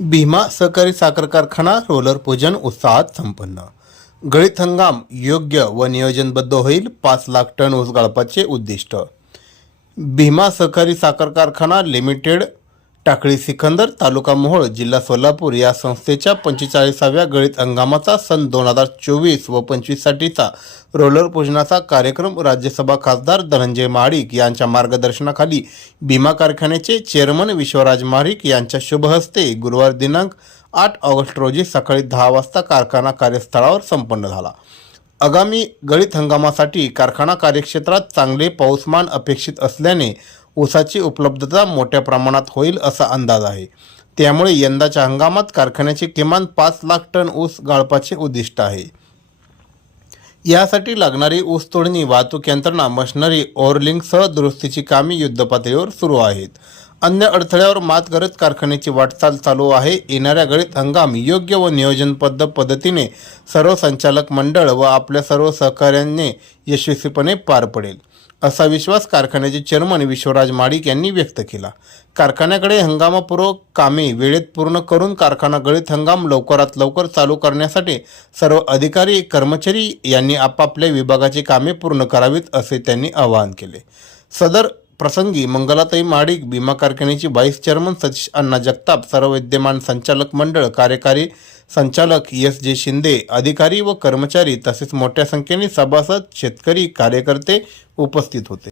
भीमा सहकारी साखर कारखाना रोलर पूजन उत्साहात संपन्न. गळीत हंगाम योग्य व नियोजनबद्ध होईल पाच लाख टन ऊस गाळपाचे उद्दिष्ट. भीमा सहकारी साखर कारखाना लिमिटेड टाकळी सिकंदर तालुका मोहोळ जिल्हा सोलापूर या संस्थेच्या पंचेचाळीसाव्या गळीत हंगामाचा सन दोन हजार चोवीस व पंचवीससाठीचा रोलर पूजनाचा कार्यक्रम राज्यसभा खासदार धनंजय महाडिक यांच्या मार्गदर्शनाखाली भीमा कारखान्याचे चेअरमन विश्वराज महाडिक यांच्या शुभहस्ते गुरुवार दिनांक आठ ऑगस्ट रोजी सकाळी दहा वाजता कारखाना कार्यस्थळावर संपन्न झाला. आगामी गळीत हंगामासाठी कारखाना कार्यक्षेत्रात चांगले पाऊसमान अपेक्षित असल्याने ऊसाची उपलब्धता मोठ्या प्रमाणात होईल असा अंदाज आहे. त्यामुळे यंदाच्या हंगामात कारखान्याचे किमान पाच लाख टन ऊस गाळपाचे उद्दिष्ट आहे. यासाठी लागणारी ऊस तोडणी वाहतूक यंत्रणा मशिनरी ओव्हरलिंकसह दुरुस्तीची कामे युद्धपातळीवर सुरू आहेत. अन्य अडथळ्यावर मात करत कारखान्याची वाटचाल चालू आहे. येणाऱ्या गळीत हंगाम योग्य व नियोजनबद्ध पद्धतीने सर्व संचालक मंडळ व आपल्या सर्व सहकाऱ्यांनी यशस्वीपणे पार पडेल. असा विश्वास कारखान्याचे चेअरमन विश्वराज माडिक यांनी व्यक्त केला. कारखान्याकडे हंगामापूर्व कामे वेळेत पूर्ण करून कारखाना गळीत हंगाम लवकरात लवकर चालू करण्यासाठी सर्व अधिकारी कर्मचारी यांनी आपापल्या विभागाची कामे पूर्ण करावीत असे त्यांनी आवाहन केले. सदर प्रसंगी मंगलाताई माडिक विमा कारखान्याची व्हाईस चेअरमन सतीश अण्णा जगताप सर्व विद्यमान संचालक मंडळ कार्यकारी संचालक एस जे शिंदे अधिकारी व कर्मचारी तसेच मोठ्या संख्येने सभासद शेतकरी कार्यकर्ते उपस्थित होते.